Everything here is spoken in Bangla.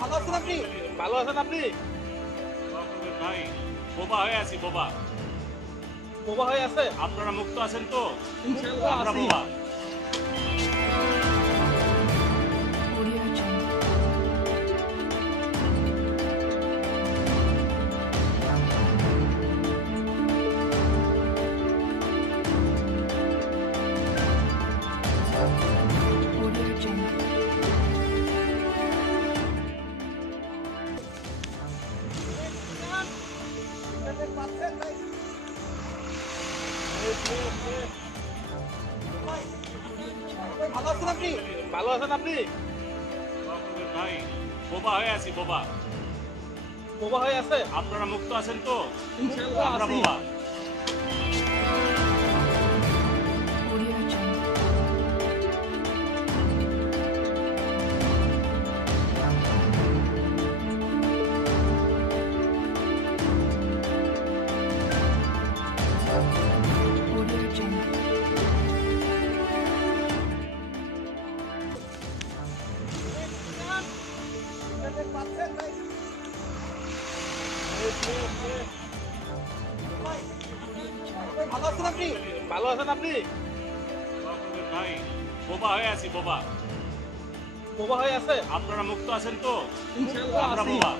ভালো আছেন আপনি? ভালো আছেন আপনি? ভাই বোবা হয়ে আছি বোবা। বোবা হয়ে আছে? আপনারা মুক্ত আছেন তো? ইনশাআল্লাহ আমরা আছি। বোবা। Audio Jungle. Audio Jungle. Internet পাচ্ছেন ভাই? ভালো আছেন আপনি? ভালো আছেন আপনি? ভাই বোবা হয়ে আছি বোবা। বোবা হয়ে আছে? আপনারা মুক্ত আছেন তো? ইনশাআল্লাহ আমরা আছি। বোবা। Audio Jungle. Audio Jungle. Internet পাচ্ছেন ভাই? ভালো আছেন আপনি? ভালো আছেন আপনি? ভাই বোবা হয়ে আছি বোবা। বোবা হয়ে আছে? আপনারা মুক্ত আছেন তো? ইনশাআল্লাহ আমরা আছি। বোবা।